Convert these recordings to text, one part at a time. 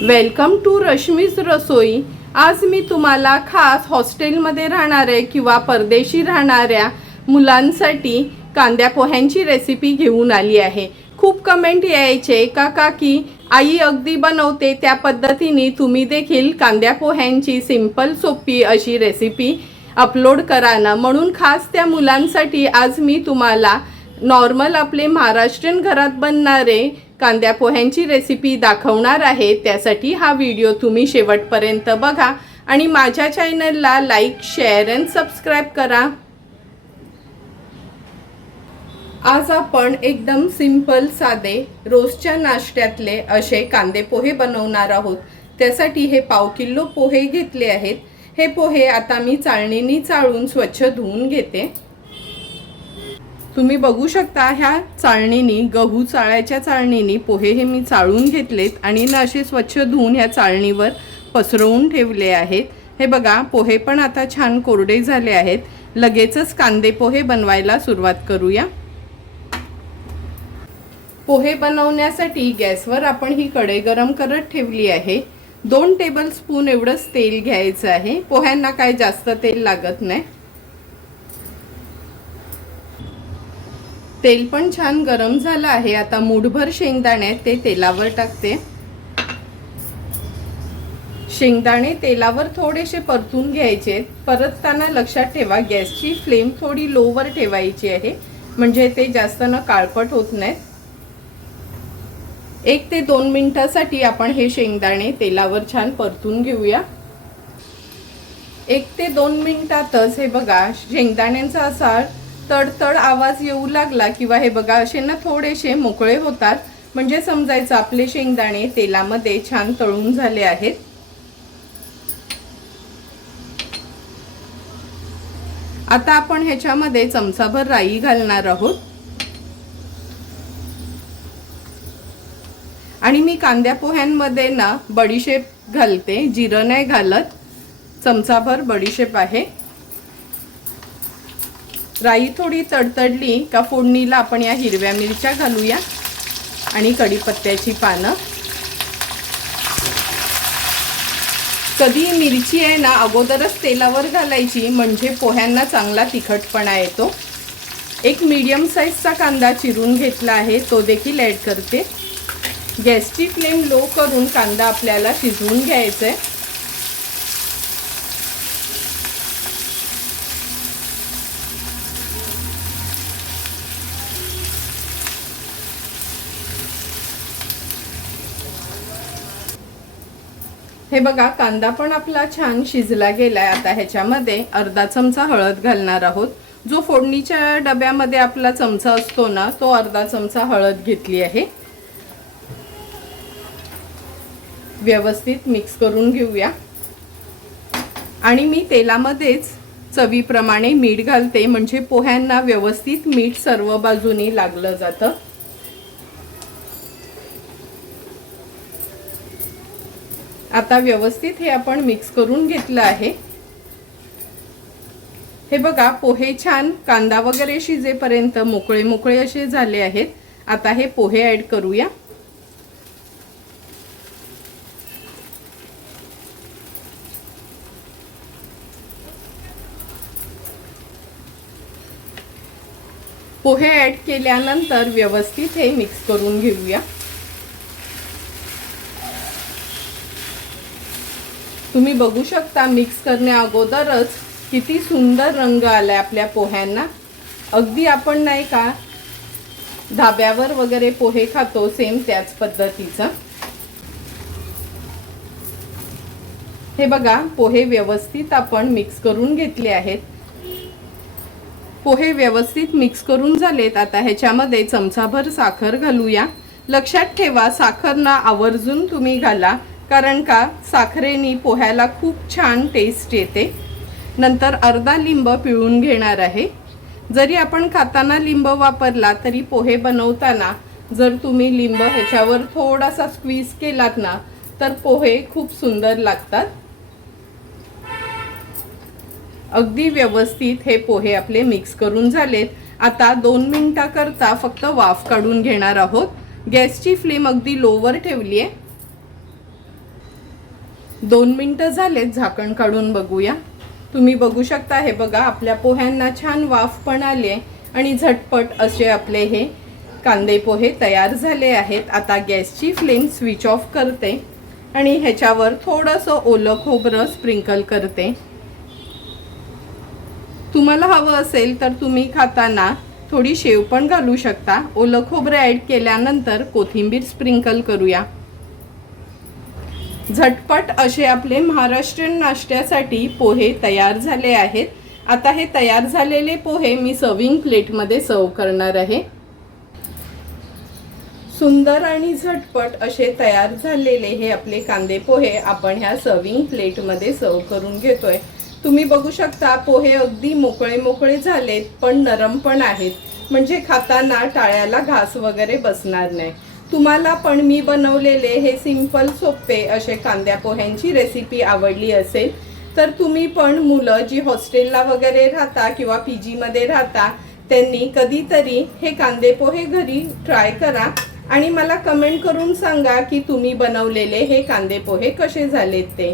Welcome to Rashmi's रसोई. आज मी तुम्हाला खास हॉस्टेलमध्ये राहणारे किंवा परदेशी राहणाऱ्या मुलांसाठी कांद्या पोह्यांची रेसिपी घेऊन आली आहे. खूप कमेंट यायचे का काकी आई अगदी बनवते त्या पद्धतीने तुम्ही देखील कांद्या पोह्यांची सिंपल सोपी अशी रेसिपी अपलोड करा ना. म्हणून खास त्या मुलांसाठी आज मी तुम्हाला नॉर्मल आपले महाराष्ट्रीयन घरात बनणारे कांद्या पोह्यांची रेसिपी दाखवणार आहे. त्यासाठी हा व्हिडिओ तुम्ही शेवटपर्यंत बघा आणि माझ्या चॅनलला लाईक शेअर अँड सबस्क्राईब करा. आज आपण एकदम सिंपल साधे रोजच्या नाश्त्यातले असे कांदे पोहे बनवणार आहोत. त्यासाठी हे पाव किलो पोहे घेतले आहेत. हे पोहे आता मी चाळणीनी चाळून स्वच्छ धुवून घेते. तुम्ही बघू शकता ह्या चाळणीनी गहू चाळायच्या चाळणीनी पोहे हे मी चाळून घेतलेत आणि ना असे स्वच्छ धुवून ह्या चाळणीवर पसरवून ठेवले आहेत. हे बघा पोहे पण आता छान कोरडे झाले आहेत. लगेचच कांदे पोहे बनवायला सुरुवात करूया. पोहे बनवण्यासाठी गॅसवर आपण ही कढई गरम करत ठेवली आहे. दोन टेबल स्पून एवढंच तेल घ्यायचं आहे. पोह्यांना काय जास्त तेल लागत नाही. तेल पण छान गरम झालं आहे. आता मूठभर शेंगदाणे ते तेलावर टाकते. शेंगदाणे तेलावर थोडेसे परतून घ्यायचे. परतताना लक्षात ठेवा गॅसची फ्लेम थोडी लोवर ठेवायची आहे. म्हणजे ते जास्त न काळपट होत नाहीत. एक ते दोन मिनिटासाठी आपण हे शेंगदाणे तेलावर छान परतून घेऊया. एक ते दोन मिनिटातच हे बघा शेंगदाण्यांचा असा तडतड आवाज येऊ लागला किंवा हे बघा असे ना थोडेसे मोकळे होतात. म्हणजे समजायचं आपले शेंगदाणे तेलामध्ये छान तळून झाले आहेत. आता आपण ह्याच्यामध्ये चमचाभर राई घालणार आहोत. आणि मी कांद्या पोह्यांमध्ये ना बडीशेप घालते जिरं नाही घालत. चमचाभर बडीशेप आहे. राई थोडी तडतडली का फोडणीला आपण या हिरव्या मिरच्या घालूया आणि कढीपत्त्याची पानं. कधी मिरची आहे ना अगोदरच तेलावर घालायची म्हणजे पोह्यांना चांगला तिखटपणा येतो. एक मीडियम साईजचा कांदा चिरून घेतला आहे तो देखील ॲड करते. गॅसची फ्लेम लो करून कांदा आपल्याला शिजवून घ्यायचा आहे हे बघा कांदा पण आपला छान शिजला गेलाय. आता ह्याच्यामध्ये अर्धा चमचा हळद घालणार आहोत. जो फोडणीच्या डब्यामध्ये आपला चमचा असतो ना तो अर्धा चमचा हळद घेतली आहे. व्यवस्थित मिक्स करून घेऊया. आणि मी तेलामध्येच चवीप्रमाणे मीठ घालते. म्हणजे पोह्यांना व्यवस्थित मीठ सर्व बाजूनी लागलं जातं. आता व्यवस्थित हे आपण मिक्स करून घेतलं आहे. हे बघा पोहे छान कांदा वगैरे शिजेपर्यंत मोकळे मोकळे असे झाले आहेत. आता हे पोहे ॲड करूया. पोहे ॲड केल्यानंतर व्यवस्थित हे मिक्स करून घेऊया. तुम्ही बघू शकता मिक्स करण्या अगोदरच किती सुंदर रंग आलाय आपल्या पोह्यांना. अगदी आपण नाही का धाब्यावर वगैरे पोहे खातो सेम त्याच पद्धतीचं. हे बघा पोहे व्यवस्थित आपण मिक्स करून घेतले आहेत. पोहे व्यवस्थित मिक्स करून झालेत. आता ह्याच्यामध्ये चमचाभर साखर घालूया. लक्षात ठेवा साखर ना आवर्जून तुम्ही घाला. कारण का? साखरेनी पोह्याला खूप छान टेस्ट येते. नंतर अर्धा लिंब पिळून घेणार आहे. जरी आपण खाताना लिंब वापरला तरी पोहे बनवताना जर तुम्ही लिंब ह्याच्यावर थोडासा स्क्वीज केलात ना तर पोहे खूप सुंदर लागतात. अगदी व्यवस्थित हे पोहे आपले मिक्स करून झालेत. आता दोन मिनटाकरता फक्त वाफ काढून घेणार आहोत. गॅसची फ्लेम अगदी लोवर ठेवली आहे दोन मिनटं झालेत झाकण काढून बघूया. तुम्ही बघू शकता हे बघा आपल्या पोह्यांना छान वाफ पण आली आहे आणि झटपट असे आपले हे कांदे पोहे तयार झाले आहेत. आता गॅसची फ्लेम स्विच ऑफ करते आणि ह्याच्यावर थोडंसं ओलं खोबरं स्प्रिंकल करते. तुम्हाला हवं असेल तर तुम्ही खाताना थोडी शेव पण घालू शकता. ओलं खोबरं ॲड केल्यानंतर कोथिंबीर स्प्रिंकल करूया. झटपट असे आपले महाराष्ट्रीयन नाश्त्यासाठी पोहे तयार झाले आहेत. आता हे तयार झालेले पोहे मी सर्विंग प्लेटमध्ये सर्व करणार आहे. सुंदर आणि झटपट असे तयार झालेले हे आपले कांदे पोहे आपण ह्या सर्विंग प्लेटमध्ये सर्व करून घेतोय. तुम्ही बघू शकता पोहे अगदी मोकळे मोकळे झालेत पण नरम पण आहेत. म्हणजे खाताना टाळ्याला घास वगैरे बसणार नाही. तुम्हाला पण मी बनवलेले हे सिंपल सोपे असे कांद्या पोह्यांची रेसिपी आवडली असेल तर तुम्ही पण मुलं जी हॉस्टेलला वगैरे राहता किंवा पी जीमध्ये राहता त्यांनी कधीतरी हे कांदे पोहे घरी ट्राय करा. आणि मला कमेंट करून सांगा की तुम्ही बनवलेले हे कांदे पोहे कसे झालेत ते.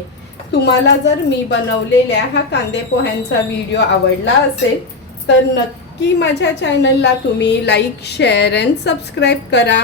तुम्हाला जर मी बनवलेल्या हा कांदे पोह्यांचा व्हिडिओ आवडला असेल तर नक्की माझ्या चॅनलला तुम्ही लाईक शेअर अँड सबस्क्राईब करा.